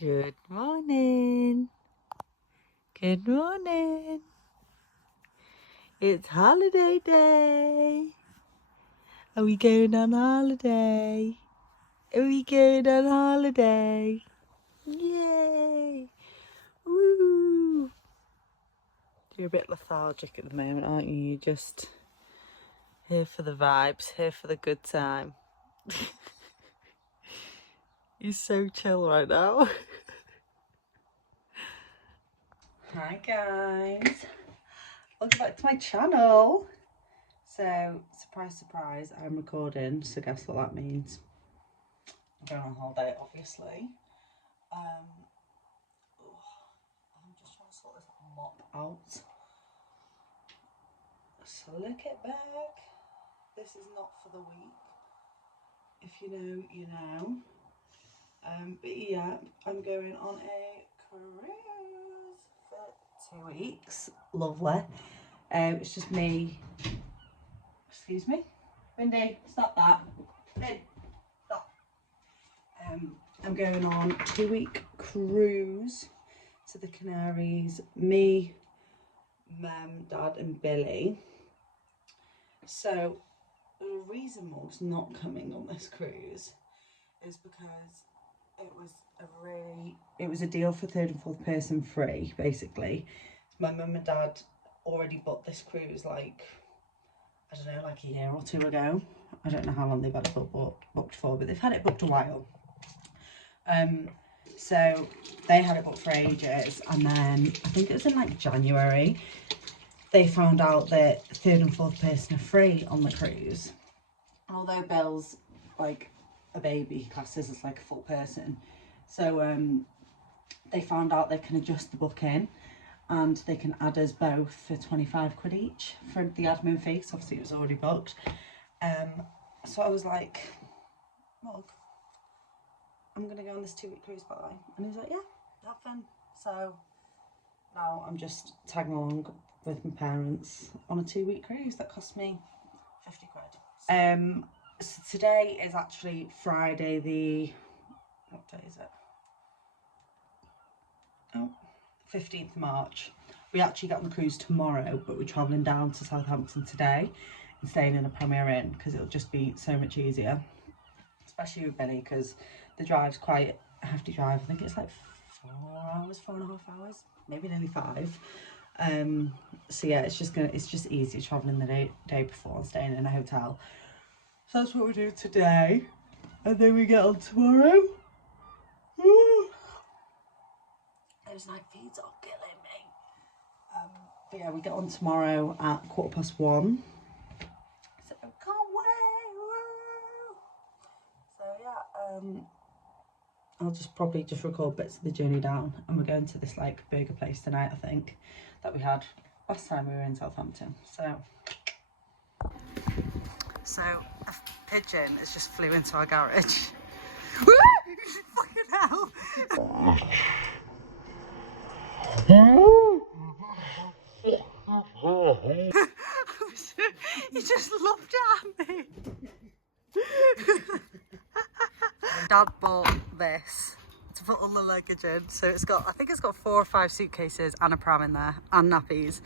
Good morning. Good morning. It's holiday day. Are we going on holiday? Are we going on holiday? Yay! Woo! You're a bit lethargic at the moment, aren't you? You're just here for the vibes, here for the good time. You're so chill right now. Hi guys, welcome back to my channel. So, surprise, surprise, I'm recording, so guess what that means? I'm going on holiday, obviously. I'm just trying to sort this mop out. Slick it back. This is not for the week. If you know, you know. But yeah, I'm going on a cruise for 2 weeks. Lovely. It's just me. Excuse me, Wendy, stop that. Vin, stop. I'm going on a 2-week cruise to the Canaries. Me, Mum, Dad, and Billy. So the reason Morg's not coming on this cruise is because it was a deal for third and fourth person free, basically. My mum and dad already booked this cruise like, I don't know, like a year or two ago. I don't know how long they've had it booked for, but they've had it booked a while. So they had it booked for ages, and then I think it was in like January, they found out that third and fourth person are free on the cruise. Although Bill's like a baby, classes as like a full person. So they found out they can adjust the booking and they can add us both for 25 quid each for the admin fee, so obviously it was already booked. So I was like, Morg, I'm gonna go on this 2-week cruise, by the way. And he was like, yeah, have fun. So now I'm just tagging along with my parents on a 2-week cruise that cost me 50 quid. So today is actually Friday the, what day is it? Oh, 15th March. We actually get on the cruise tomorrow, but we're travelling down to Southampton today and staying in a Premier Inn because it'll just be so much easier, especially with Billy, because the drive's quite a hefty drive. I think it's like 4 hours, 4.5 hours, maybe nearly 5. So yeah, it's just easier travelling the day before and staying in a hotel. So that's what we're doing today, and then we get on tomorrow. Those night feeds are killing me. But yeah, we get on tomorrow at 1:15. So can't wait. Woo! So yeah, I'll just probably record bits of the journey down, and we're going to this like burger place tonight, I think, that we had last time we were in Southampton. So a pigeon has just flew into our garage. Fucking hell! He just looked at me. Dad bought this to put all the luggage in, so I think it's got 4 or 5 suitcases and a pram in there and nappies,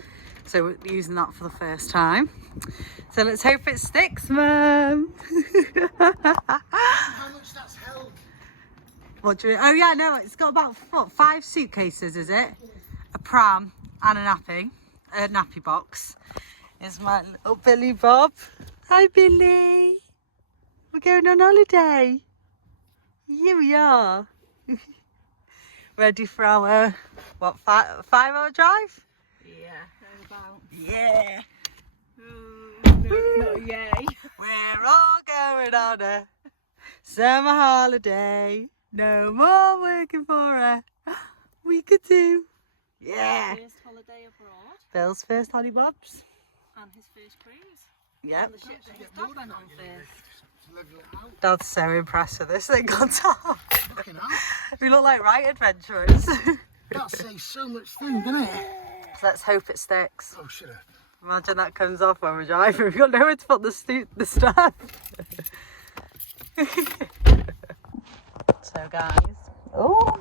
so we're using that for the first time. So let's hope it sticks, Mum. How much that's held? What do you? Oh yeah, no, it's got about 5 suitcases, is it? A pram and a nappy box. Is my little Billy Bob. Hi Billy. We're going on holiday. Here we are. Ready for our, what, 5-hour drive? Yeah, about. Yeah. No, yay. We're all going on a summer holiday. No more working for a week or 2. Yeah. First holiday abroad. Bill's first Holly Bob's. And his first cruise. Yep. And the ship that his dad went on first. Dad's so impressed with this thing on top. Fucking hell. We look like right adventurers. That says so much thing, doesn't it? So let's hope it sticks. Oh, shit. Imagine that comes off when we're driving. We've got nowhere to put the stuff. So guys, oh,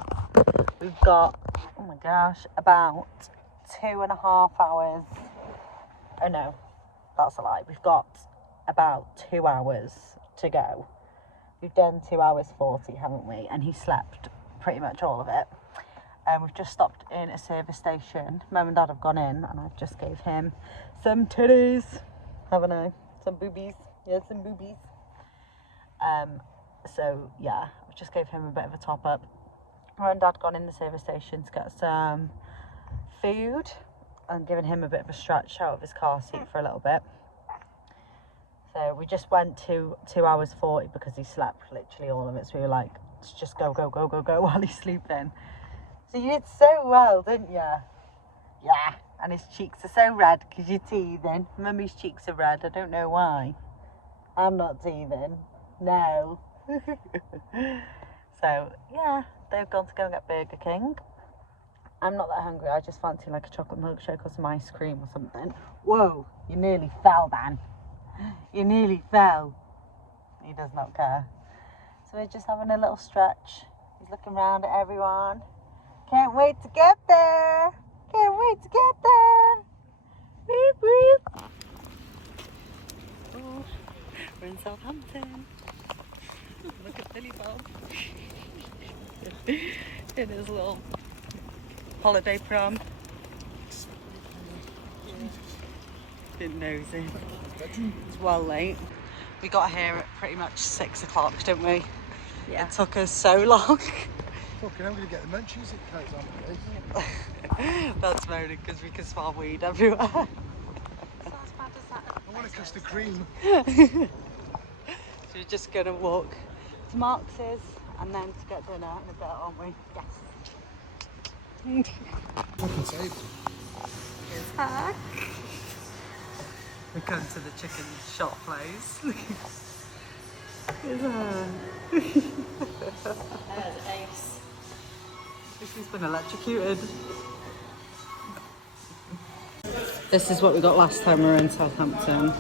we've got, oh my gosh, about 2.5 hours. Oh no, that's a lie. We've got about 2 hours to go. We've done 2 hours 40, haven't we? And he slept pretty much all of it. We've just stopped in a service station. Mum and Dad have gone in, and I've just gave him some titties, haven't I? Some boobies. Yeah, some boobies. So yeah, I just gave him a bit of a top up. Mum and Dad gone in the service station to get some food and given him a bit of a stretch out of his car seat for a little bit. So we just went to 2 hours 40 because he slept literally all of it. So we were like, let's just go while he's sleeping. So you did so well, didn't you? Yeah. And his cheeks are so red because you're teething. Mummy's cheeks are red. I don't know why. I'm not teething. No. So, yeah. They've gone to go and get Burger King. I'm not that hungry. I just fancy like a chocolate milkshake or some ice cream or something. Whoa. You nearly fell, Dan. You nearly fell. He does not care. So we're just having a little stretch. He's looking around at everyone. Can't wait to get there. Can't wait to get there. Beep, beep. Oh, we're in Southampton. Look at Billy Bob. In his little holiday prom. Didn't nose it. It's well late. We got here at pretty much 6 o'clock, didn't we? Yeah. It took us so long. Fucking, I'm going to get the munchies. It carries on. That's moaning because we can smell weed everywhere. It's not as bad as that. I want a custard cream. So we're just going to walk to Marx's and then to get dinner in a bit, aren't we? Yes. Fucking table. It's back. We come to the chicken shop place. Is her. Ace. She's been electrocuted. This is what we got last time we were in Southampton.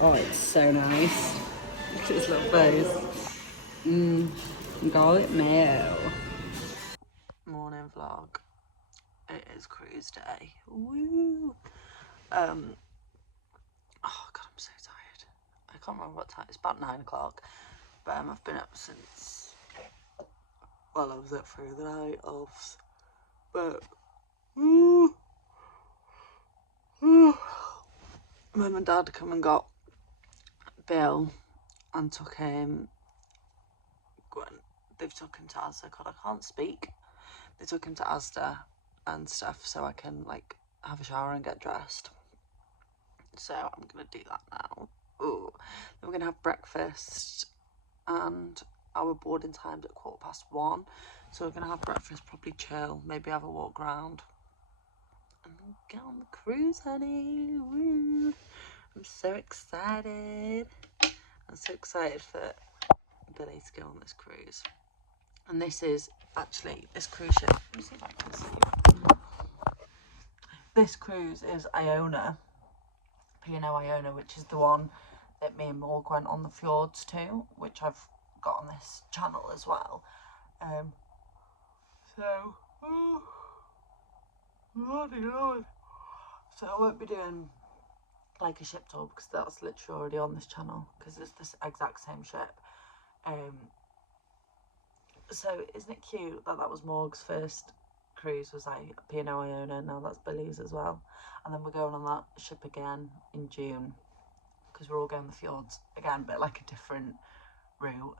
Oh, it's so nice. Look at his little face. Garlic mayo. Morning vlog. It is cruise day. Woo! Oh god, I'm so tired. I can't remember what time. It's about 9 o'clock. But I've been up since, well, I was up through the night of. But Mum and Dad come and got Bill and took him. They've took him to Asda. God, I can't speak. They took him to Asda and stuff so I can like have a shower and get dressed. So I'm gonna do that now. Ooh. Then we're gonna have breakfast, and our boarding time's at 1:15. So we're gonna have breakfast, probably chill, maybe have a walk around, and then get on the cruise, honey. Woo. I'm so excited. I'm so excited for Billy to go on this cruise. And this is actually this cruise ship. Let me see if I can see. This cruise is Iona. P&O IONA, which is the one that me and Morg went on the fjords to, which I've got on this channel as well. Lordy Lord. So I won't be doing like a ship tour because that's literally already on this channel because it's this exact same ship. So isn't it cute that that was Morg's first cruise, was like P&O IONA, now that's Billy's as well. And then we're going on that ship again in June because we're all going the fjords again, but like a different route.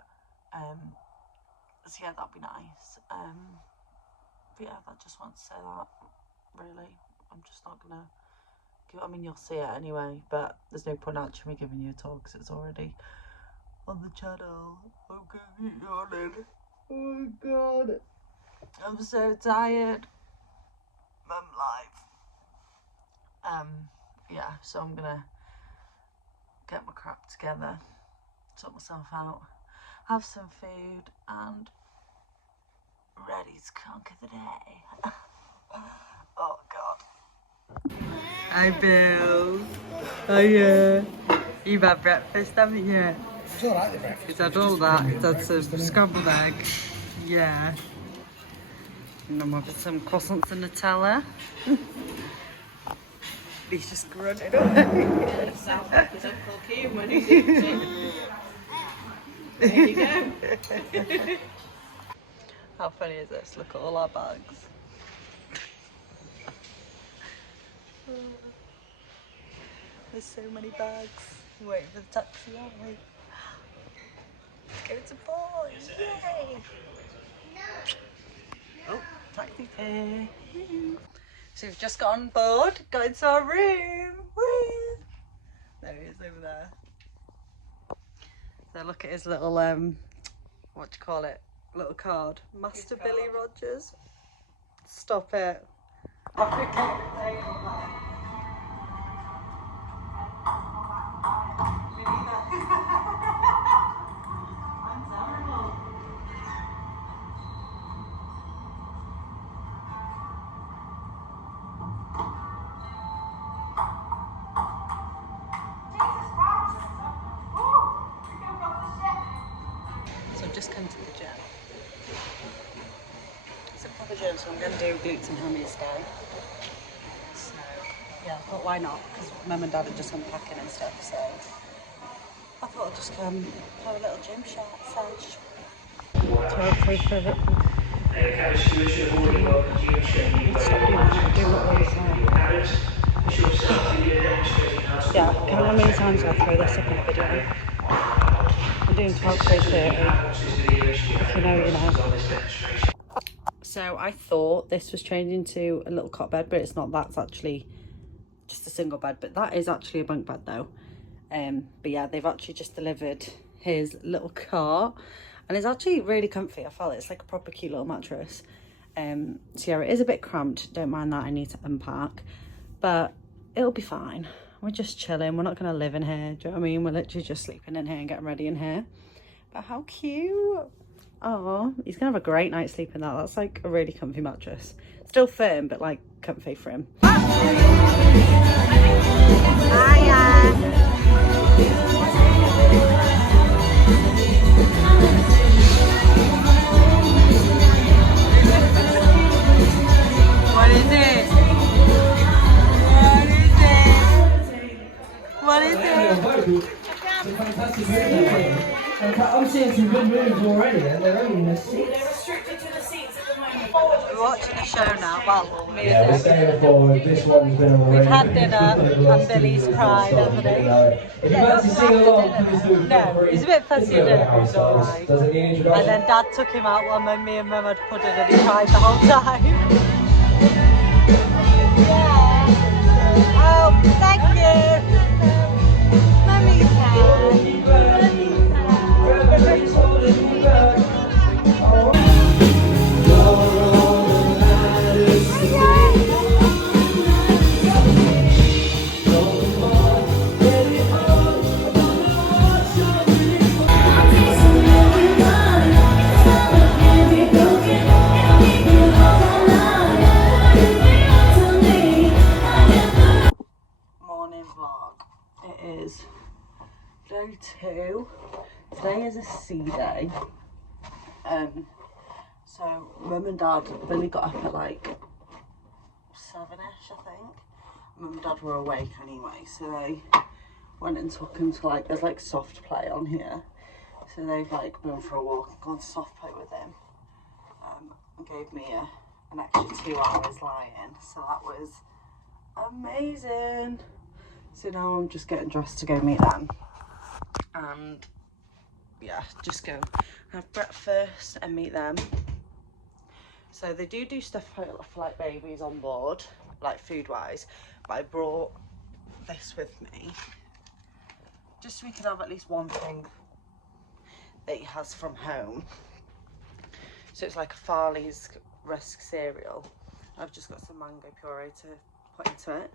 So yeah, that'd be nice. But yeah, I just want to say that, really. I'm just not gonna give, I mean, you'll see it anyway, but there's no point actually me giving you a talk because it's already on the channel. I'm gonna keep yawning. Oh my god, I'm so tired. Mum life. Yeah, so I'm gonna get my crap together, sort myself out, have some food, and ready to conquer the day. Oh god. Hi Bill. Oh yeah. You've had breakfast, haven't you? It's alright, the breakfast. He's had all that. He's had some scrambled egg. Yeah. And I'm having some croissants and Nutella. He's just grunting away. Sounds like his Uncle Q when he's eating. There you go. How funny is this? Look at all our bags. There's so many bags. We're waiting for the taxi, aren't we? Let's go to boys! Yay! Oh, taxi's here. So we've just got on board, got into our room. Woo! There he is over there. So look at his little what do you call it? Little card. Master Billy Rogers. Stop it. So I've just come to the gym. It's a proper gym, so I'm going to do glutes and hammies today. So yeah, I thought why not? Because Mum and Dad are just unpacking and stuff, so I thought I'd just come have a little gym shot. So 12 for it. Yeah, count how many times I throw this up in a video. I'm doing 12 through 30. If you know, you know. So I thought this was changed into a little cot bed, but it's not. That's actually just a single bed, but that is actually a bunk bed though. But yeah, they've actually just delivered his little cot, and it's actually really comfy. I felt it's like a proper cute little mattress. So yeah, it is a bit cramped. Don't mind that. I need to unpack, but it'll be fine. We're just chilling. We're not going to live in here. Do you know what I mean? We're literally just sleeping in here and getting ready in here. But how cute. Oh, he's going to have a great night's sleep in that. That's like a really comfy mattress. Still firm, but like comfy for him. What is it? What is it? It's a fantastic move. I'm seeing some good moves already, and they're only in the seats. They're restricted to the seats at the moment. We're watching a show now. Well, me Yeah, we're and staying forward. This one's been already. we've had dinner and Billy's cried, hasn't he? If you fancy sing along, please do it. No, he's a bit fussy at dinner, but it's alright. Does it need introduction? And then Dad took him out while me and Mum had pudding and he cried the whole time. Yeah. Oh, thank you. Mummy can. Morning vlog. It is day 2. Today is a sea day. So Mum and Dad, Billy got up at like 7ish, I think. Mum and Dad were awake anyway, so they went and took him to like, there's like soft play on here. So they've like been for a walk and gone soft play with him. And gave me an extra 2 hours lying, so that was amazing. So now I'm just getting dressed to go meet them. And yeah, just go have breakfast and meet them. So they do stuff for like babies on board, like food wise, but I brought this with me just so we could have at least one thing that he has from home. So it's like a Farley's Rusk cereal. I've just got some mango puree to put into it.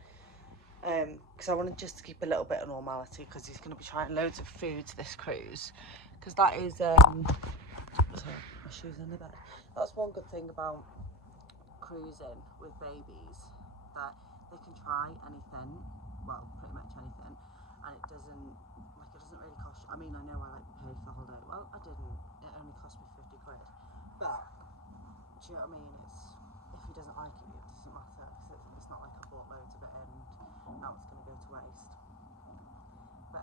Because I wanted just to keep a little bit of normality, because he's going to be trying loads of foods this cruise. Because that is, sorry, my shoes in the bed. That's one good thing about cruising with babies, that they can try anything, well, pretty much anything, and it doesn't really cost you. I mean, I know I like paid for the whole day. Well, I didn't. It only cost me 50 quid. But, do you know what I mean? he doesn't like it, it doesn't matter, because it's not like I bought loads of it and now it's going to go to waste. But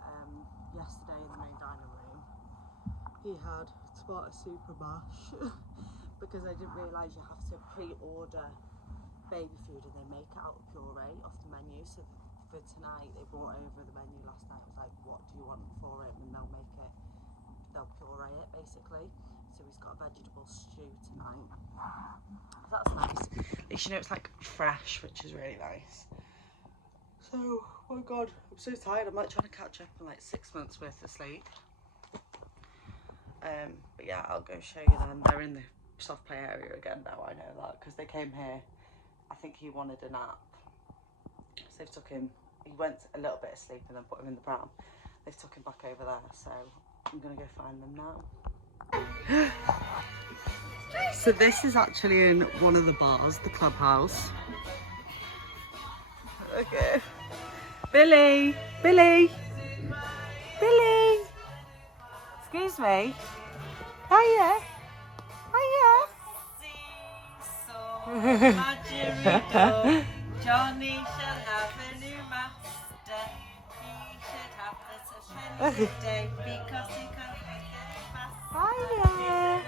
yesterday in the main dining room, he had tomato soup and mash because I didn't realise you have to pre-order baby food and they make it out of puree off the menu. So for tonight, they brought over the menu last night. It was like, what do you want for it? And they'll make it, they'll puree it basically. So he's got a vegetable stew tonight. That's nice. At least you know it's like fresh, which is really nice. So, oh my god, I'm so tired. I'm like trying to catch up on like 6 months worth of sleep. But yeah, I'll go show you them. They're in the soft play area again now, I know that, because they came here. I think he wanted a nap. So they've took him, he went a little bit asleep and then put him in the pram. They've took him back over there, so I'm gonna go find them now. So this is actually in one of the bars, the clubhouse. Okay. Billy! Billy! Billy! Excuse me. Hiya! Hiya! Johnny shall have a new master. He should have this a day because he can't get it fast. Hiya!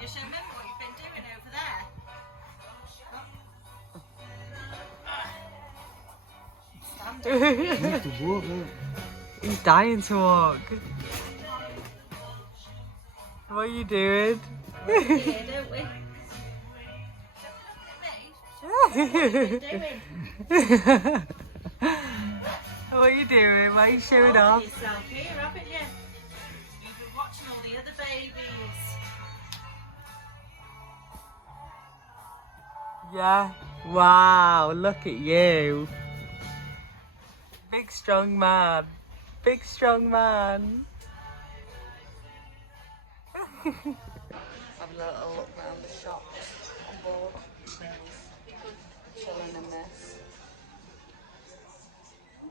You should remember what you've been doing over there. He's dying to walk. What are you doing? Yeah, don't we? What are you doing? Why are you showing off? Yourself here, haven't you? You've been watching all the other babies. Yeah. Wow, look at you. Big strong man. Big strong man. Have a little look around the shop on board. Chilling in this.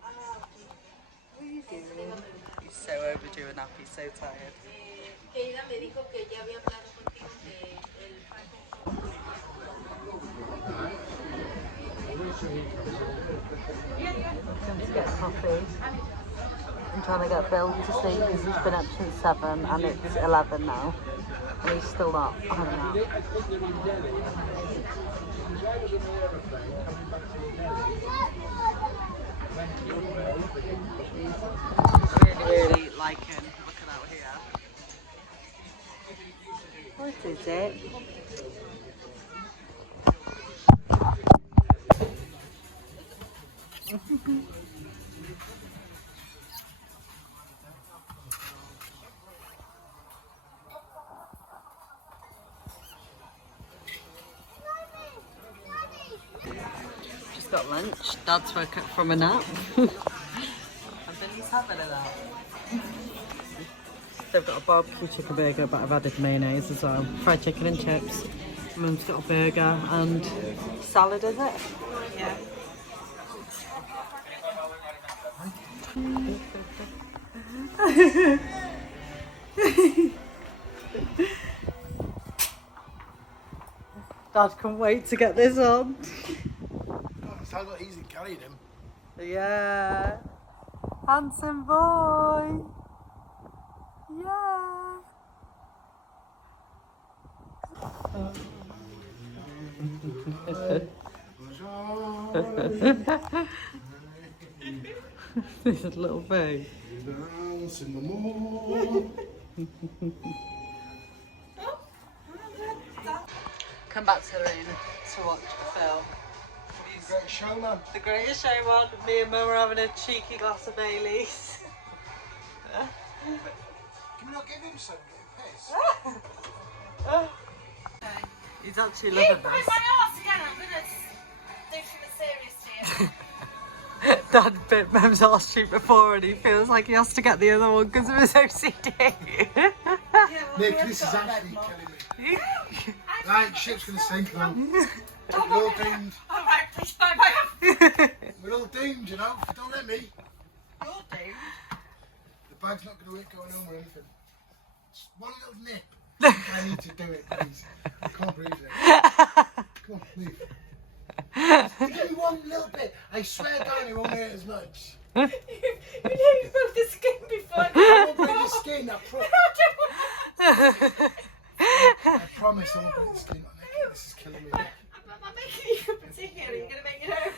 What are you doing? He's so overdue a nap, he's so tired. I'm going to get coffee. I'm trying to get Bill to sleep because he's been up since 7 and it's 11 now. And he's still not hanging out. Really liking looking out here. What is it? Just got lunch. Dad's woke up from a nap. And Billy's having a nap. They've got a barbecue chicken burger, but I've added mayonnaise as well. Fried chicken and chips. Mum's got a burger and salad, is it? Yeah. Dad can't wait to get this on. That's how easy carried him. Yeah. Handsome boy. Yeah. This little thing. Dance in the morning. Come back to the room to watch a film. Great showman. The Greatest Showman. Me and Mum are having a cheeky glass of Baileys. Can we not give him some? Get him pissed. He's actually You loving bite this. my arse again, I'm going to do something serious to you. Dad bit Mum's arse cheek before and he feels like he has to get the other one because of his OCD. Nick, this is actually killing me. Right, ship's going to sink now. We're all doomed. Alright, please bite my arse. We're all doomed, you know. Don't let me. You're doomed. The bag's not going to work going home or anything. Just one little nip. I need to do it, please. I can't breathe it. Come on. Move. Give me one little bit. I swear down it won't hurt as much. You nearly broke the skin before. I won't break the skin, I promise I won't break the skin. This is killing me. I'm making you a cup of tea here. Are you going to make it home?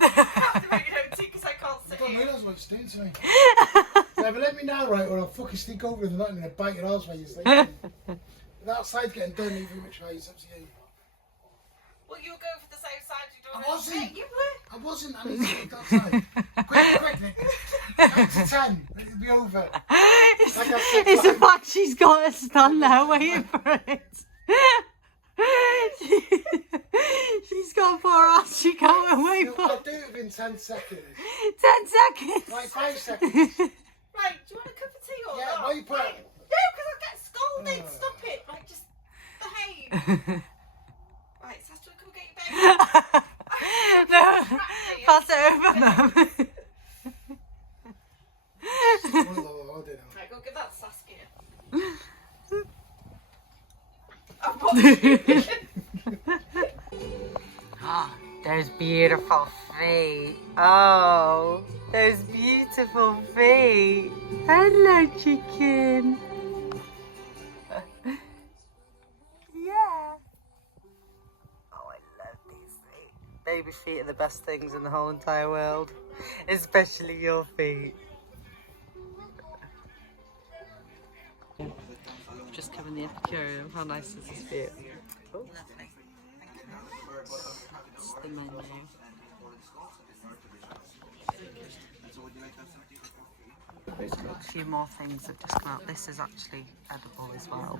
I have to make it home tea because I can't I sit don't here. realise what it's doing to me. Yeah, but let me know, right, or I'll fucking sneak over and I'm going to bite your arse while you're sleeping. That side's getting done, even which way, it's up to you. Well, you were going for the same side you I don't wasn't. You were. I wasn't. I need to go that side. Quick, Nick. 9 to 10. It'll be over. Like I said, It's the right. fact she's got to stand there waiting for it. She's got 4 hours. She can't wait for I'll do it within 10 seconds. 10 seconds. Like 5 seconds. Right, do you want a cup of tea or Yeah, not? why you put Right. it? No, because I'll get scolded. Stop it. Like, just behave. Right, so I come get your baby. No, pass it over, Mum. I'll do that. Right, go give that to Saskia. I've got Ah, those beautiful feet. Oh, those beautiful feet. Hello, chicken. Yeah. Oh, I love these feet. Baby feet are the best things in the whole entire world, especially your feet. Just come in the Epicurean. How nice is this view? Oh. Lovely. That's the menu. A few more things have just come out. This is actually edible as well.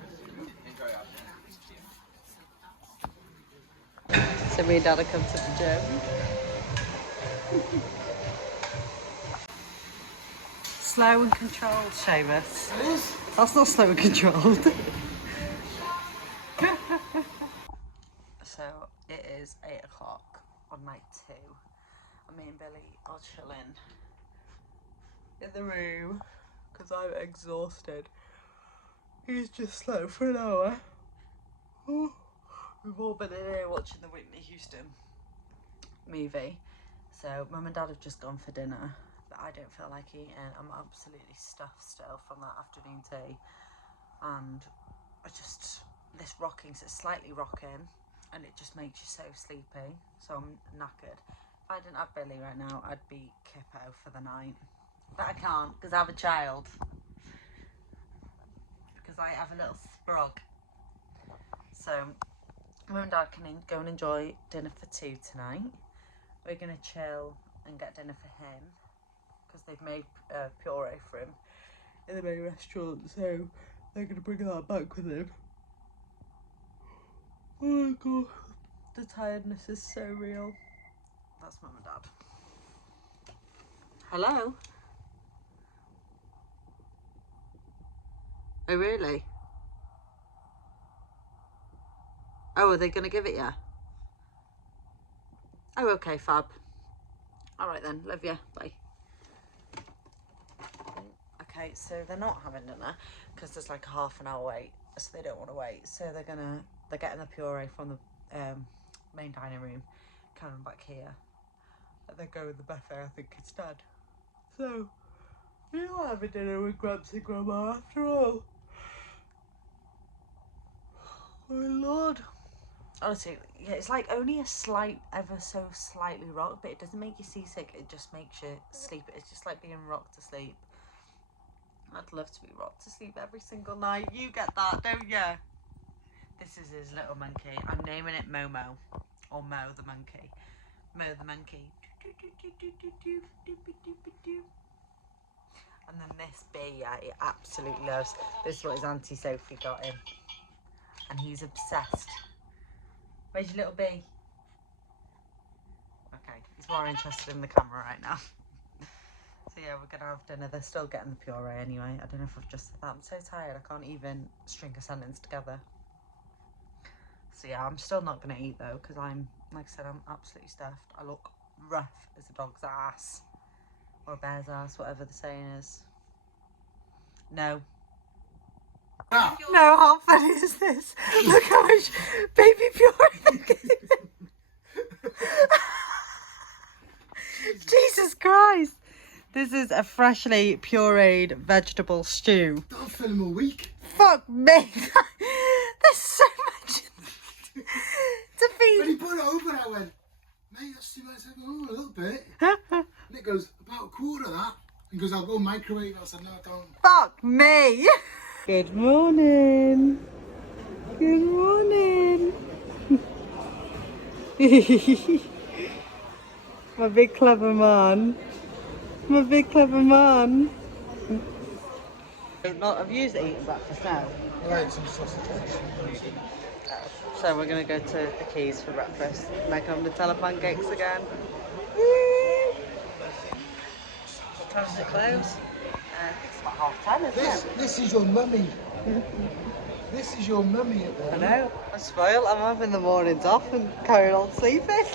So me and Dad have come to the gym. Slow and controlled, Seamus. That's not slow and controlled. So it is 8 o'clock on night 2, and me and Billy are chilling in the room because I'm exhausted. He's just slept for an hour. We've all been in here watching the Whitney Houston movie. So Mum and Dad have just gone for dinner, but I don't feel like eating. I'm absolutely stuffed still from that afternoon tea, and this rocking, so it's slightly rocking, and it just makes you so sleepy. So I'm knackered. If I didn't have Billy right now, I'd be kippo for the night, but I can't because I have a child. Because I have a little sprog. So Mum and Dad can go and enjoy dinner for 2 tonight. We're gonna chill and get dinner for him because they've made puree for him in the main restaurant, so they're gonna bring that back with them. Oh my god, the tiredness is so real. That's Mum and Dad. Hello? Oh really? Oh, are they gonna give it you? Oh, okay, fab. All right then, love you, bye. Okay, so they're not having dinner because there's like a half an hour wait, so they don't want to wait. So they're getting the puree from the main dining room, coming back here, and then go with the buffet, I think, instead. So we're not having dinner with Gramps and Grandma after all. Oh Lord. Honestly, yeah, it's like only a ever so slightly rocked, but it doesn't make you seasick, it just makes you sleep. It's just like being rocked to sleep. I'd love to be rocked to sleep every single night. You get that, don't you? This is his little monkey. I'm naming it Momo, or Mo the monkey. Mo the monkey. And then this bee, yeah, he absolutely loves. This is what his Auntie Sophie got him. And he's obsessed. Where's your little bee? Okay, he's more interested in the camera right now. So yeah, we're gonna have dinner. They're still getting the puree anyway. I don't know if I've just said that. I'm so tired, I can't even string a sentence together. So yeah, I'm still not gonna eat though, because I'm, like I said, I'm absolutely stuffed. I look rough as a dog's ass. Or a bear's ass, whatever the saying is. No. No, how funny is this? Look how much baby puree. is a freshly pureed vegetable stew. That'll fill him a week. Fuck me! There's so much to feed. When he put it over, I went, mate, that's too much. I go, oh, a little bit. And it goes, about a quarter of that. He goes, I'll go microwave. I said, no, don't. Fuck me! Good morning. Good morning. My big clever man. My big clever man. Have you eaten breakfast now? Right, some sausages. So we're going to go to the Keys for breakfast. Make them Nutella pancakes again. What time does it close? It's about 10:30, isn't it? This is your mummy. This is your mummy at there. I know. I'm spoiled. I'm having the mornings off and carrying on sleeping.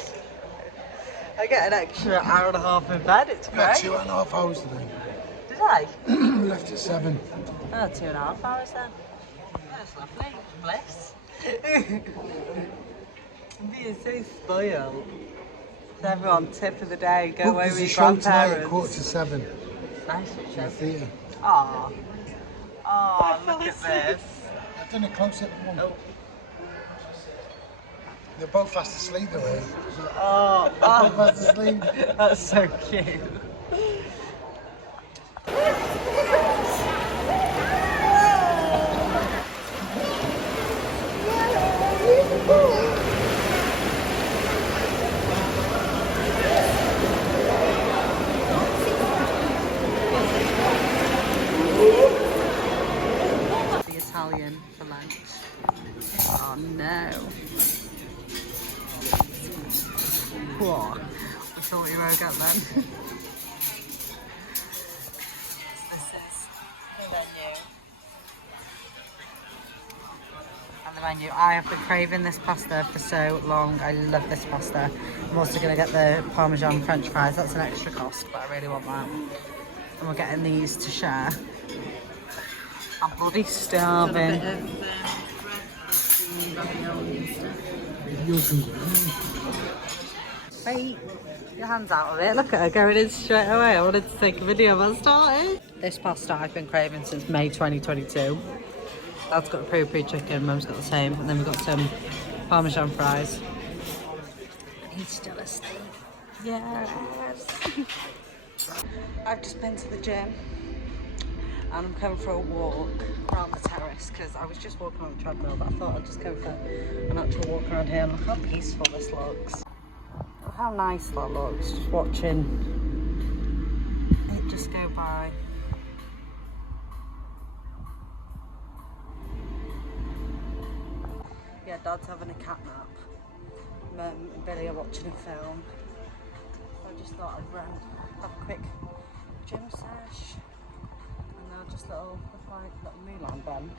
I get an extra hour and a half in bed. It's great. 2.5 hours today. Did I? We left at 7. Oh, 2.5 hours then. That's lovely. Bliss. I'm being so spoiled. So everyone, tip of the day, go away with your grandparents. 7:15. Nice In the picture. theatre. Aww. Oh, look at this. I've done a close-up of one. Oh. They're both fast asleep, though. Eh? Oh, Both fast asleep. that's so cute. The Italian for lunch. Oh no. Whoa. I thought you were going then. This is the menu. And the menu. I have been craving this pasta for so long. I love this pasta. I'm also going to get the Parmesan French fries. That's an extra cost, but I really want that. And we're getting these to share. I'm bloody starving. Wait, your hand's out of it. Look at her going in straight away. I wanted to take a video of us starting. This pasta I've been craving since May 2022. Dad's got a peri-peri chicken, Mum's got the same, and then we've got some Parmesan fries. And he's still asleep. Yes. I've just been to the gym and I'm coming for a walk around the terrace because I was just walking on the treadmill, but I thought I'd just go for an actual walk around here and look how peaceful this looks. Look how nice that looks, just watching it just go by. Yeah, Dad's having a cat nap. Mum and Billy are watching a film. So I just thought I'd run, have a quick gym sesh. And now just little Mulan bun.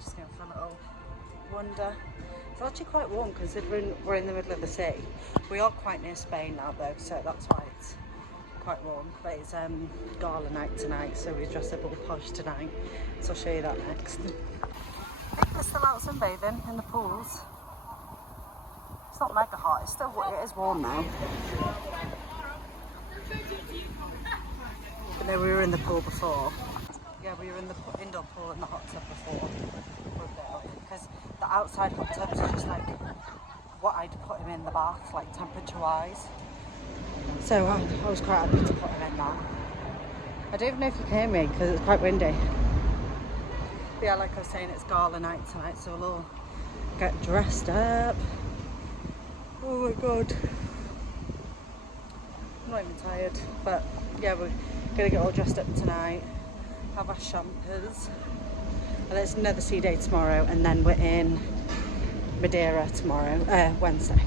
Just going for a little wander. It's actually quite warm considering we're in the middle of the sea. We are quite near Spain now though, so that's why it's quite warm. But it's gala night tonight, so we dress up all posh tonight. So I'll show you that next. I think they're still out sunbathing in the pools. It's not mega hot, it is warm now. But then we were in the pool before. Yeah, we were in the indoor pool and the hot tub before. Because the outside hot tubs are just like what I'd put him in the bath, like temperature wise. So I was quite happy to put him in that. I don't even know if you can hear me because it's quite windy. But yeah, like I was saying, it's gala night tonight, so we'll all get dressed up. Oh my god. I'm not even tired, but yeah, we're gonna get all dressed up tonight, have our champers, and it's another sea day tomorrow, and then we're in Madeira tomorrow, Wednesday.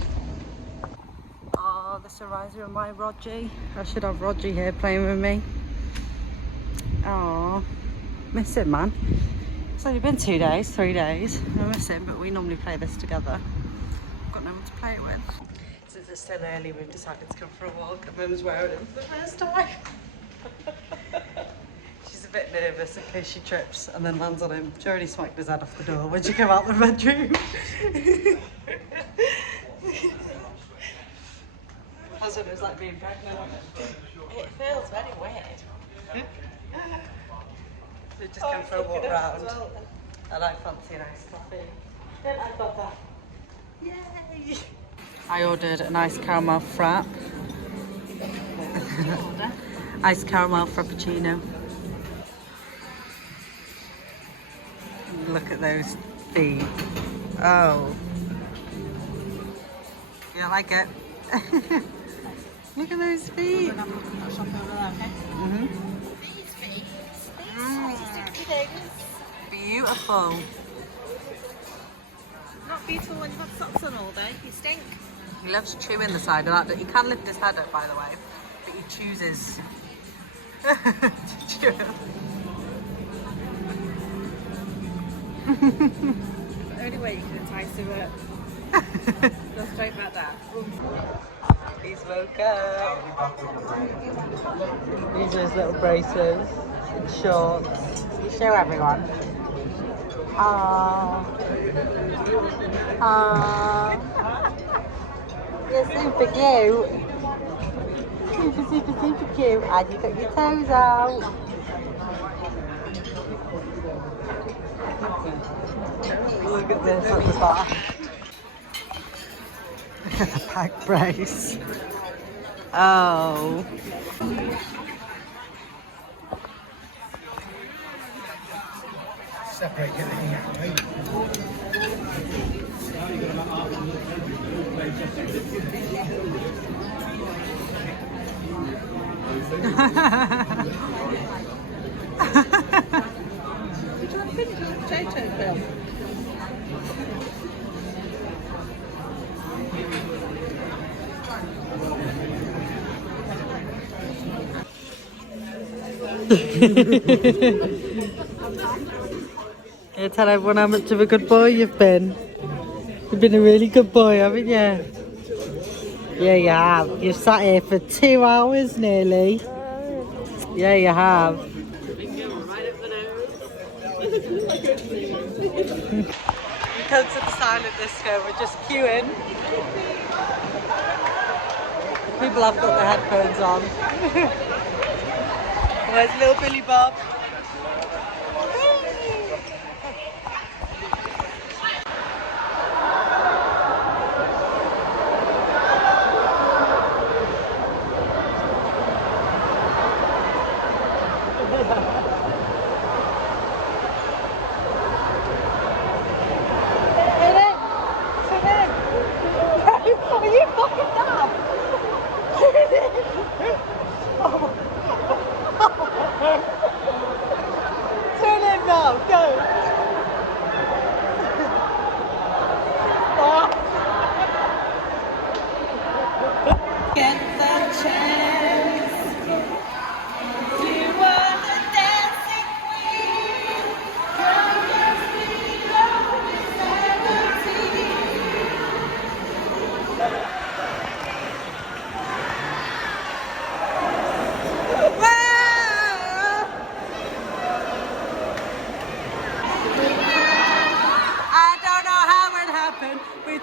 Oh, the sunrise with my Rogie. I should have Rogie here playing with me. Oh, miss him, man. It's only been 2 days, 3 days. I miss him, but we normally play this together. I've got no one to play it with. Since it's still early, we've decided to come for a walk, and Mum's wearing it for the first time. She's a bit nervous in case she trips and then lands on him. She already smacked his head off the door when she came out the bedroom. That's what it was like being pregnant. It feels very weird. We just come for a walk round. I like fancy nice coffee. Don't I got that? Yay! I ordered an iced caramel frap. Iced caramel frappuccino. Look at those feet. Oh. You don't like it? Look at those feet. Beautiful. Not beautiful when you've got socks on all day. You stink. He loves chewing the side of that. He can lift his head up, by the way, but he chooses to chew it. The only way you can entice him up. Go straight back down. He's woke up. These are his little braces and shorts. You show everyone. Aww. Aww. You're super cute. Super cute. And you got your toes out. Look at this at the back. Look at the back brace. Oh. Separate everything out, right? You tell everyone how much of a good boy you've been. You've been a really good boy, haven't you? Yeah, you have. You've sat here for 2 hours nearly. Yeah, you have. Come to the silent disco, we're just queuing. People have got their headphones on. Where's little Billy Bob?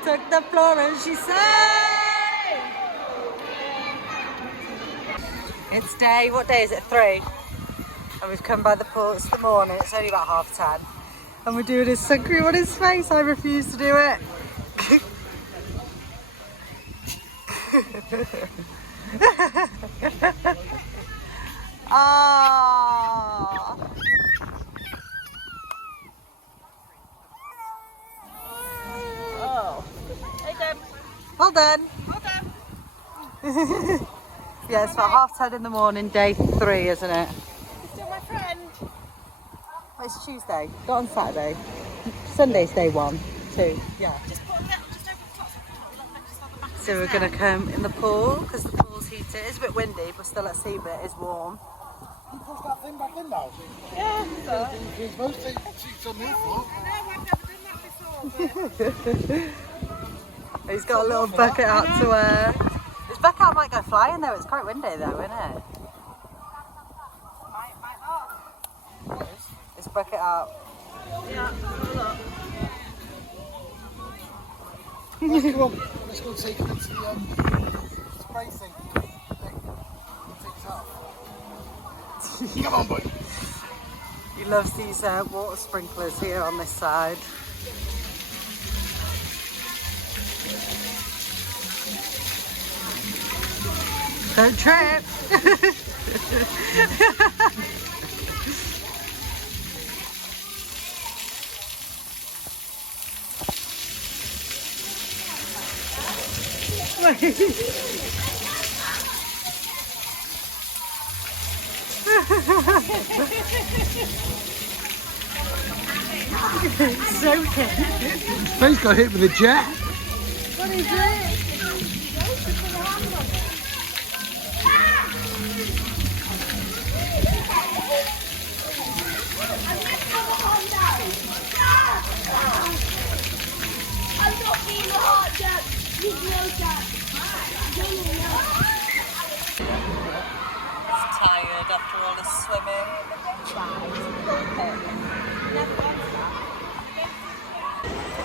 Took the floor and she sang. It's day, what day is it? 3. And we've come by the pool, it's the morning, it's only about 10:30. And we're doing his sun cream on his face, I refuse to do it. Ah. Well done. Well done. Yeah, it's about 10:30 in the morning, day 3, isn't it? You're still my friend. Oh, it's Tuesday, not on Saturday. Sunday's day 1, 2. Yeah. Just open the top. So we're going to come in the pool because the pool's heated. It's a bit windy, but still at sea, but it is warm. You pushed that thing back in now? Yeah. You're supposed to teach on me for. I've never done that before. He's got a little bucket hat to wear. This bucket hat might go flying though, it's quite windy though, isn't it? Might not. This bucket hat. Yeah, look. Let's go take it into the spray thing. Come on, boy. He loves these water sprinklers here on this side. Don't trip! Soaking. His face got hit with a jet. What is it? I'm not being a hot dad. He's no dad. Tired after all this swimming.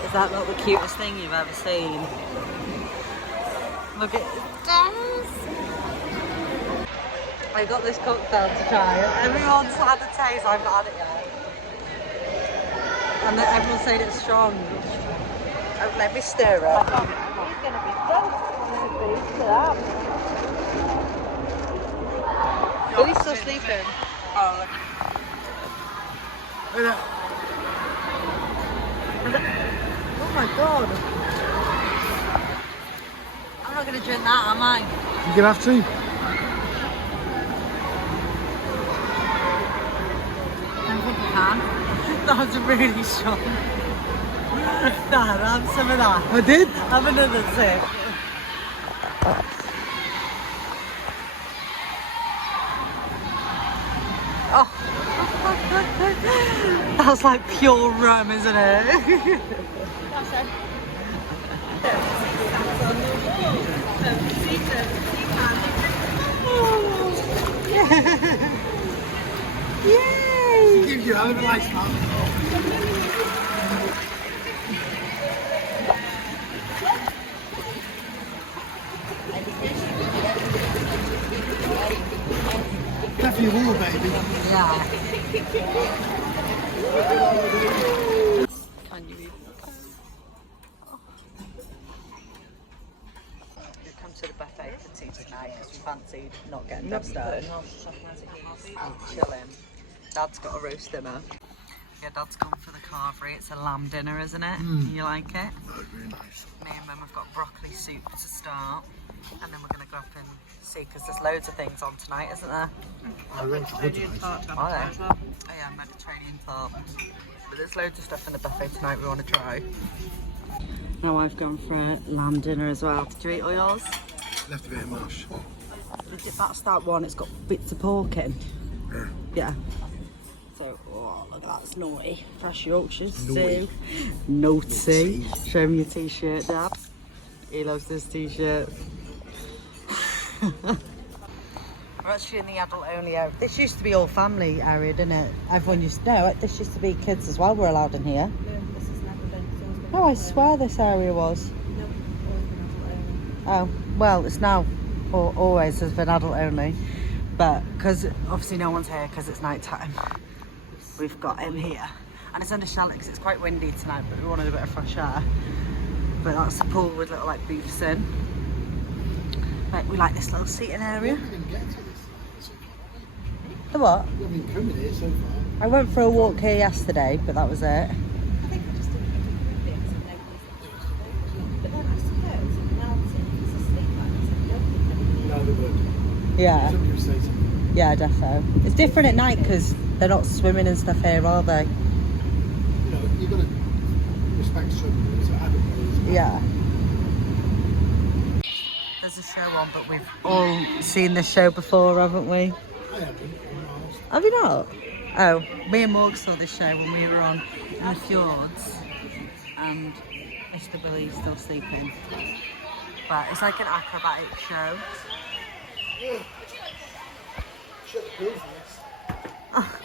Is that not the cutest thing you've ever seen? Look at Dennis. I got this cocktail to try. Everyone's had a taste. I've not had it yet. And everyone's saying it's strong. Let me stir it. He's going to be drunk. But he's still sleeping. Oh, look. Oh my god. I'm not going to drink that, am I? You're gonna have to. I don't think I can. That was really strong. Dad, have some of that. I did. Have another sip. Oh. That was like pure rum, isn't it? Yay! Gives you a hell of a nice man. Definitely will, baby. Yeah. Can you even? We come to the buffet for tea tonight because we fancied not getting dumpstered. Chilling. Dad's got a roast dinner. Yeah, Dad's gone for the carvery. It's a lamb dinner, isn't it? You like it? Very nice. Me and Mum have got broccoli soup to start, and then we're going to go up and see because there's loads of things on tonight, isn't there? I went to Hood. Oh yeah, Mediterranean thought. But there's loads of stuff in the buffet tonight we want to try. Now I've gone for a lamb dinner as well. Did you eat all yours? Left a bit of mush. That's that one. It's got bits of pork in. Yeah. Yeah. So, oh, look at that. It's naughty. Fresh Yorkshire Naughty. stew. Naughty. Show me your t-shirt, Dad. He loves this t-shirt. We're actually in the adult only area. This used to be all family area, didn't it? Everyone used to know. This used to be kids as well were allowed in here. This has never been. No, I swear this area was. Nope, always been adult only. Oh, well, it's now always has been adult only. But because obviously no one's here because it's night time, we've got him here. And it's under shelter because it's quite windy tonight, but we wanted a bit of fresh air. But that's a pool with little like booths in. But we like this little seating area. We didn't get to this so far. The what? We haven't come here so far. I went for a walk here yesterday, but that was it. I think I just didn't think it would be because nobody's but then I suppose it melted because of sleep like No, they would. Yeah, Somebody would say something. yeah, defo. It's different at night because they're not swimming and stuff here, are they? You know, you've got to respect some rules, adult rules. Yeah. There's a show on, but we've all seen this show before, haven't we? I haven't. Have you not? Oh, me and Morg saw this show when we were on in the fjords, and Mr. Billy's still sleeping. But it's like an acrobatic show. Shut the pool for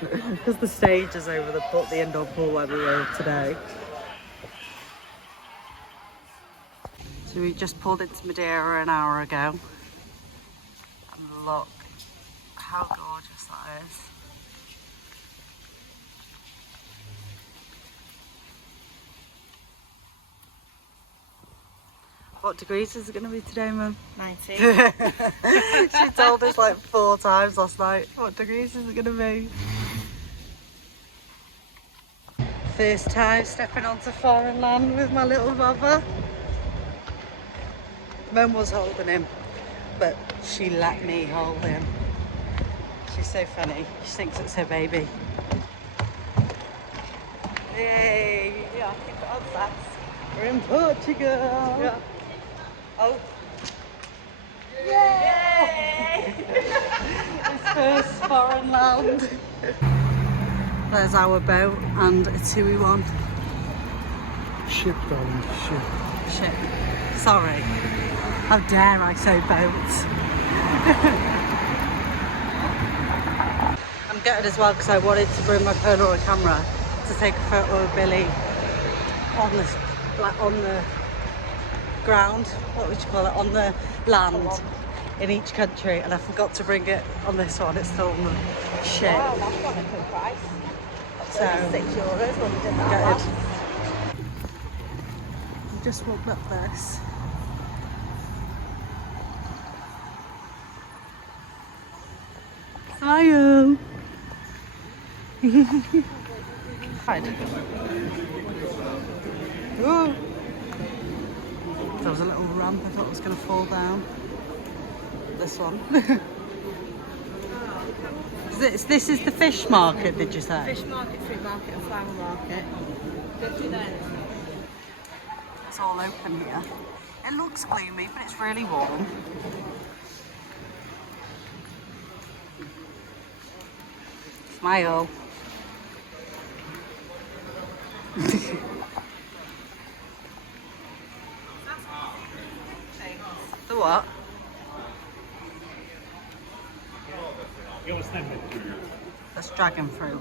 this. Because the stage is over the indoor pool where we were today. So we just pulled into Madeira an hour ago. And look how gorgeous that is. What degrees is it going to be today, Mum? 90. She told us like 4 times last night. What degrees is it going to be? First time stepping onto foreign land with my little brother. Mum was holding him, but she let me hold him. She's so funny. She thinks it's her baby. Yay! Yeah, I think that's we're in Portugal. Yeah. Oh. Yay! It's first foreign land. There's our boat and a 2-1. Ship, darling, ship. Ship. Sorry. How dare I say boats? I'm gutted as well because I wanted to bring my Polaroid camera to take a photo of Billy on the, like, on the ground, what would you call it, on the land in each country, and I forgot to bring it on this one. It's still on the ship. Wow, that's not a good price. So €6 when we did that. gutted. We just walked up this. Smile. Right. Ooh. There was a little ramp, I thought it was going to fall down. This one. This is the fish market, did you say? Fish market, fruit market and flower market. Go to there. It's all open here. It looks gloomy, but it's really warm. Smile. The what? That's dragon fruit.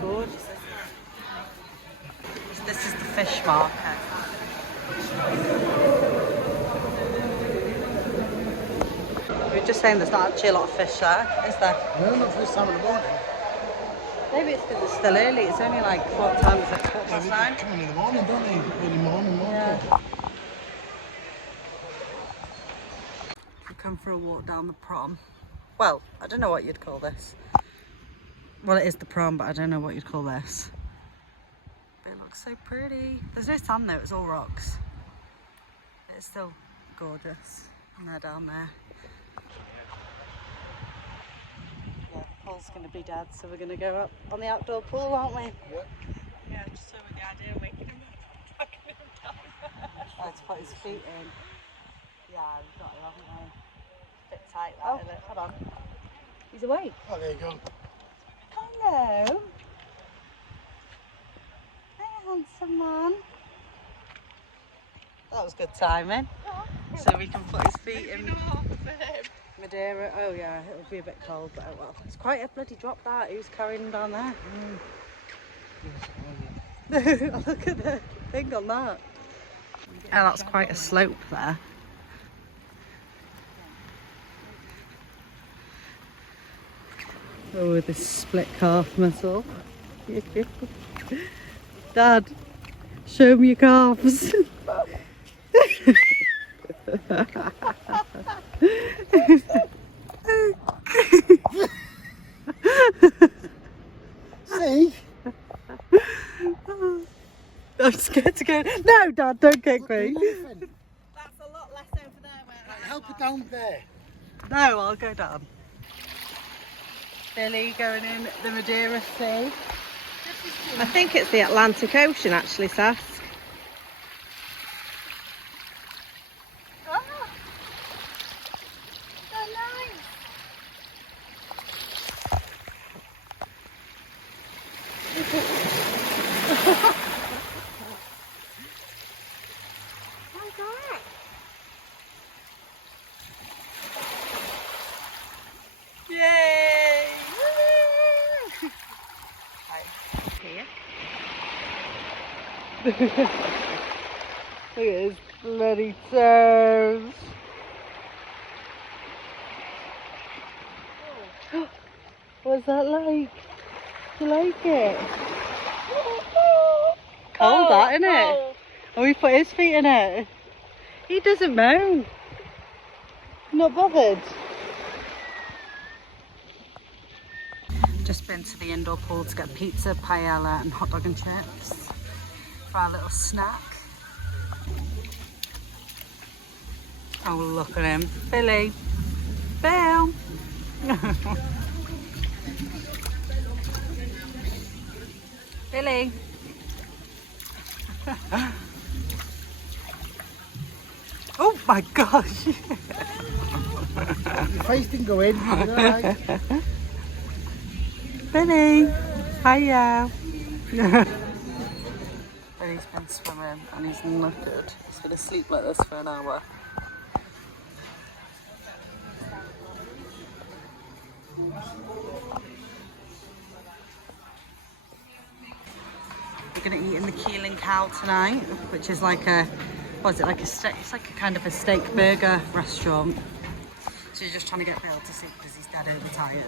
Good. This is the fish market. We were just saying there's not actually a lot of fish there, is there? No, not for this time of the morning. Maybe it's because it's still early. It's only like, what time is it? 9:45? Come in the morning, don't they? Early morning, Yeah. We come for a walk down the prom. Well, I don't know what you'd call this. Well, it is the prom, but I don't know what you'd call this. But it looks so pretty. There's no sand though, it's all rocks. It's still gorgeous. And they're down there. Yeah, the pool's going to be dead, so we're going to go up on the outdoor pool, aren't we? Yep. Yeah, just so with the idea of making him dragging him down. Let's put his feet in. Yeah, we've got him, haven't we? Bit tight, that, Oh. isn't it? Hold on. He's awake. Oh, there you go. Hello. Hey, handsome man. That was good timing. So we can put his feet in Madeira. Oh yeah, it'll be a bit cold, but oh well. It's quite a bloody drop that. Who's carrying him down there? Look at the thing on that. Oh, that's quite a slope there. Oh, with this split calf muscle. Dad, show me your calves. See? I'm scared to go. No, Dad, don't kick me. That's a lot less over there where Help her down there. No, I'll go down. Billy going in the Madeira Sea. I think it's the Atlantic Ocean actually, Sass. Oh, so nice. Yay! Woo! Here. Look at his bloody toes. What's that like? Do you like it? Cold, that, isn't it? Oh, he put his feet in it. He doesn't move. Not bothered. Just been to the indoor pool to get pizza, paella and hot dog and chips for our little snack. Oh, look at him. Billy. Bill. Billy. Oh my gosh. Your face didn't go in. You know, like. Billy. Hiya. Billy's been swimming and he's knackered. He's going to sleep like this for an hour. We're going to eat in the Keeling Cow tonight, which is like a, what is it, like a steak, it's like a kind of a steak burger restaurant. So you're just trying to get Bill to sleep because he's dead overtired.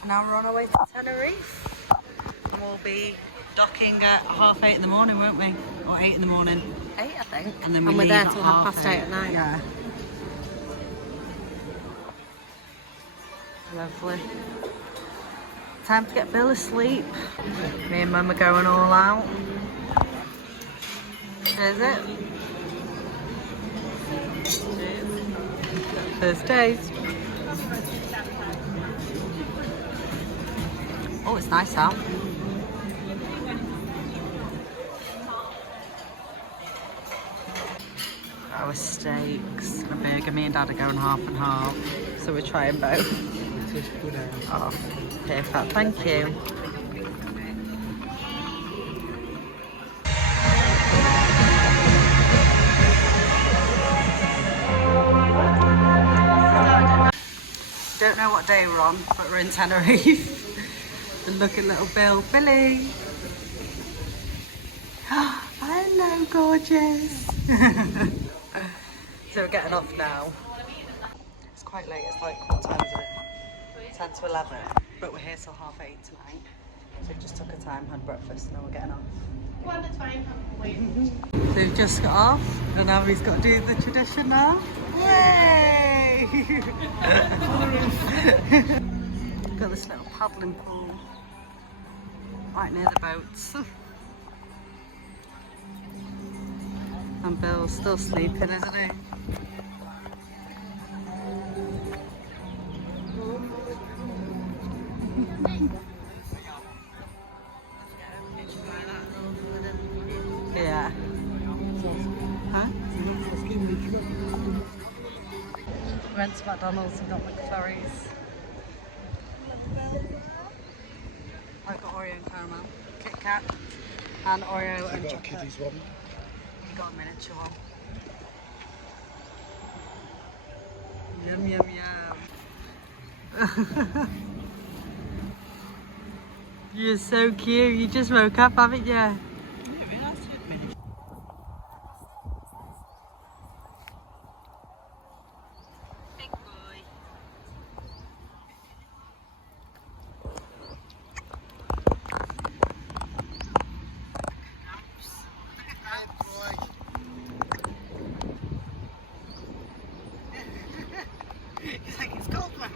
And now we're on our way to Tenerife. And we'll be docking at 8:30 in the morning, won't we? Or 8 in the morning. 8, I think. And then we're leave there at till 8:30 at night. Yeah. Lovely. Time to get Bill asleep. Me and Mum are going all out. Is it? First taste. Oh, it's nice out. Our steaks and a burger. Me and Dad are going half and half, so we're trying both. Oh, perfect. Thank you. Don't know what day we're on, but we're in Tenerife. And look at little Bill. Billy. Hello, gorgeous. So we're getting off now. It's quite late. It's like, what time is it? 10 to 11. But we're here till 8:30 tonight. So we just took a time, had breakfast, and now we're getting off. Well, it's fine. So we've just got off, and now we've got to do the tradition now. Yay! Got this little paddling pool right near the boats. And Bill's still sleeping, isn't he? Yeah. Huh? Went to McDonald's and got McFlurries. I got Oreo and caramel, Kit Kat, and Oreo and chocolate. Kiddies one. You got a miniature one. Yum, yum, yum. You're so cute. You just woke up, haven't you? Big boy. He's like, it's cold, man.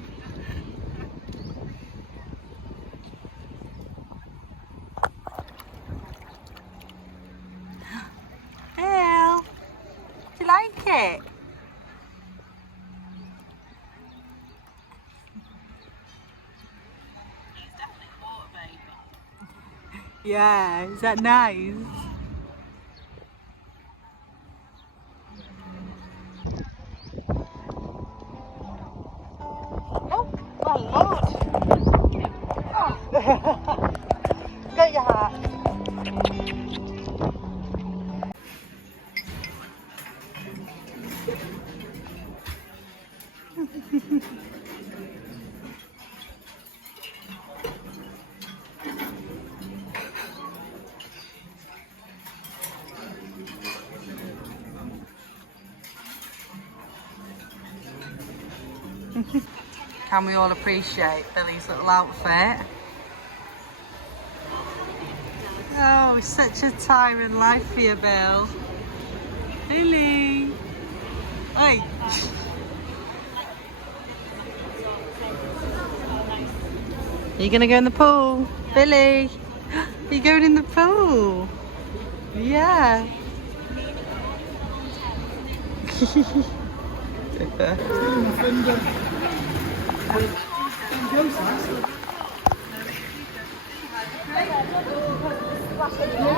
Bill, do you like it? He's definitely the water baby. Yeah, is that nice? Oh Lord! Oh. Get your hat. Can we all appreciate Billy's little outfit? Oh, such a time in life for you, Bill. Billy. Hey. Are you gonna go in the pool? Billy, are you going in the pool? Yeah.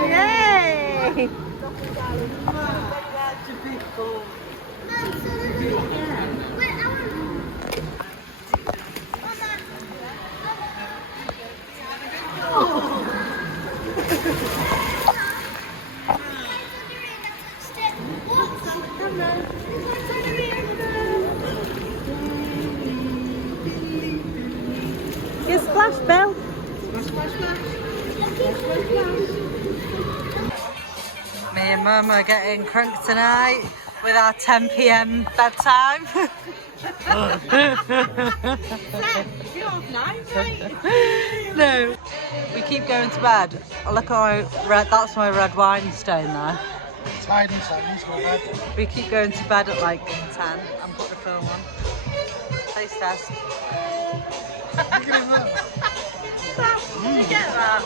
Yay! Get splash, Bill. Me and Mum are getting crunk tonight with our 10 p.m. bedtime. No, we keep going to bed. Oh, look at my red, that's my red wine stain there. It's hiding inside, he's got bed. We keep going to bed at like 10 and put the film on. Hey, Staz. Look at him there. Did you get that?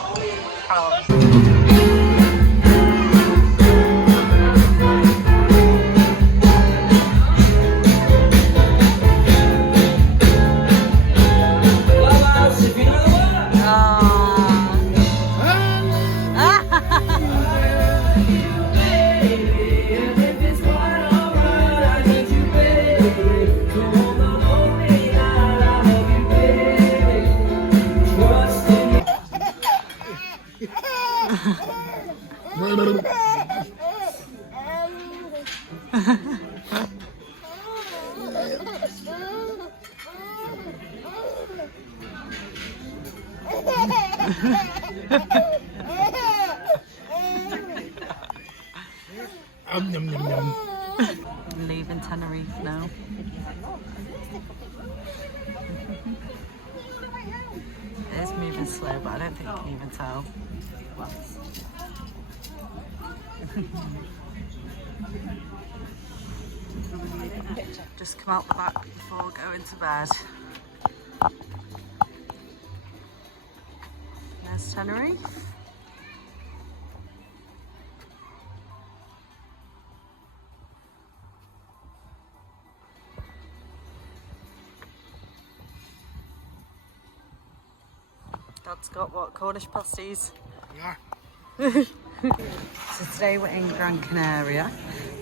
Oh. Yum, yum, yum. I'm leaving Tenerife now. It is moving slow, but I don't think you can even tell. Just come out the back before going to bed. There's Tenerife. Dad's got what? Cornish pasties? Yeah. So today we're in Gran Canaria.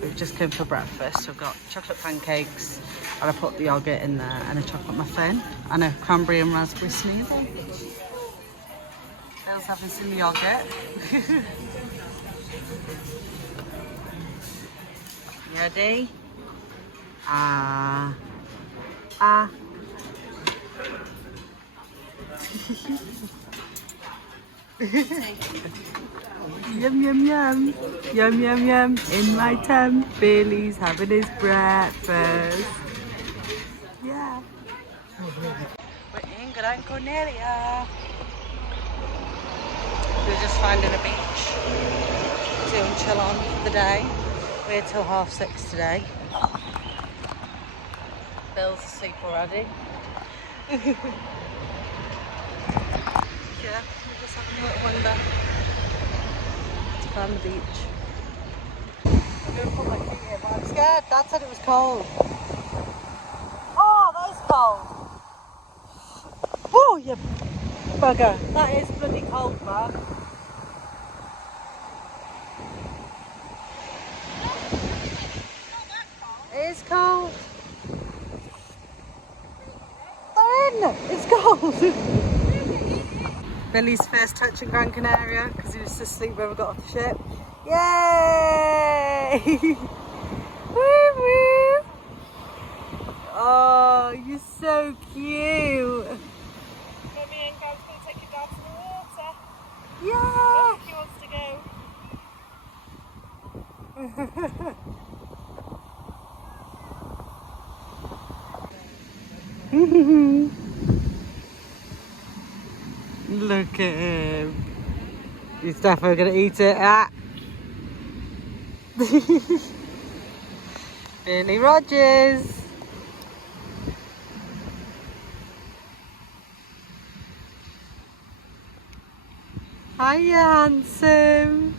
We've just come for breakfast. We've got chocolate pancakes and I put the yogurt in there and a chocolate muffin and a cranberry and raspberry smoothie. Bill's having some yogurt. You ready? Ah. Ah. Yum yum yum, yum yum yum. In my tum, Billy's having his breakfast. Yeah. We're in Gran Canaria. We're just finding a beach to chill on for the day. We're here till 6:30 today. Bill's asleep already. Yeah, we're just having a little wander to find the beach. I'm going to put my feet in, but I'm scared. Dad said it was cold. Oh, that is cold. Oh, you bugger. That is bloody cold, man. It is cold. They're in. It's cold. Billy's first touch in Gran Canaria because he was asleep when we got off the ship. Yay! Woo woo! Oh, you're so cute. Mummy and Dad's going to take you down to the water. Yeah! He wants to go. Look at him. He's definitely gonna eat it. Ah. Billy Rogers. Hiya, handsome.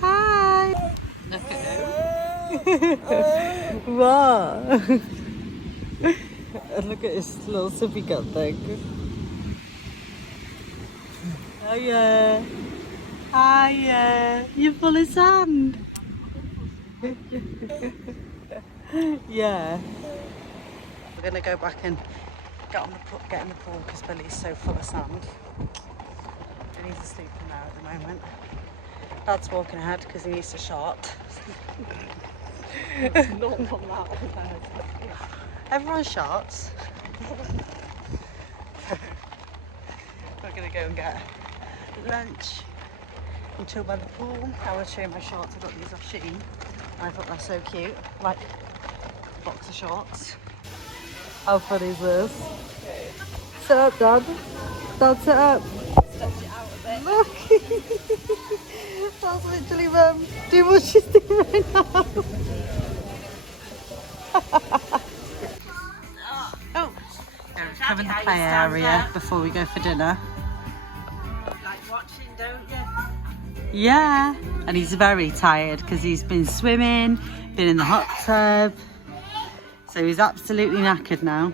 Hi. Look at him. What? And look at his little sippy cup thing. Hiya. Hiya. You're full of sand. Yeah. We're gonna go back and get in the pool because Billy's so full of sand. Billy's asleep in there at the moment. Dad's walking ahead because he needs to short. Not on that. Everyone shorts. We're gonna go and get lunch and chill by the pool. I will show you my shorts. I got these off Shein. I thought they're so cute, like boxer shorts. How funny is this? Sit up, Dad. Dad, sit up. Look! That's literally do what she's doing right now. Oh, come in the play area before we go for dinner. Like watching, don't you? Yeah, and he's very tired because he's been swimming, been in the hot tub, so he's absolutely knackered now.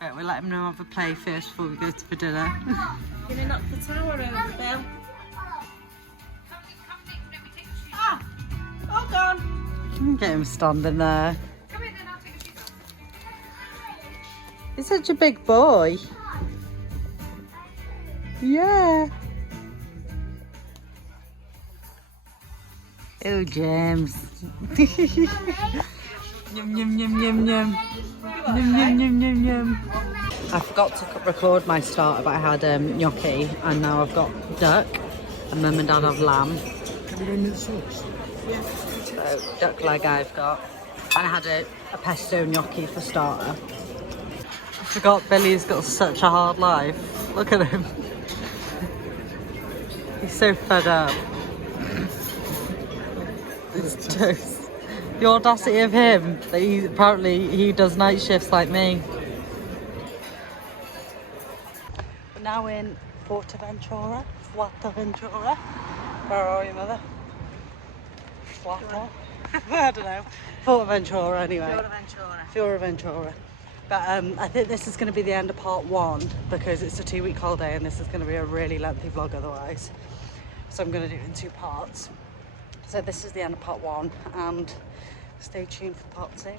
But we'll let him know have a play first before we go for dinner. Gonna knock the tower over, Bill. Ah! Hold on. Get him standing there. He's such a big boy. Yeah. Oh, James. Yum, yum, yum, yum, yum. Yum, yum, yum, yum, yum. I forgot to record my starter, but I had gnocchi, and now I've got duck, and Mum and Dad have lamb. So, duck leg I've got. And I had a pesto gnocchi for starter. I forgot Billy's got such a hard life. Look at him. He's so fed up. It's toast. The audacity of him that he does night shifts like me. We're now in Fuerteventura. Where are you, Mother? I don't know. Fuerteventura anyway. Fuerteventura. But I think this is going to be the end of part 1 because it's a 2-week holiday and this is going to be a really lengthy vlog otherwise. So I'm going to do it in 2 parts. So this is the end of part 1 and stay tuned for part 2.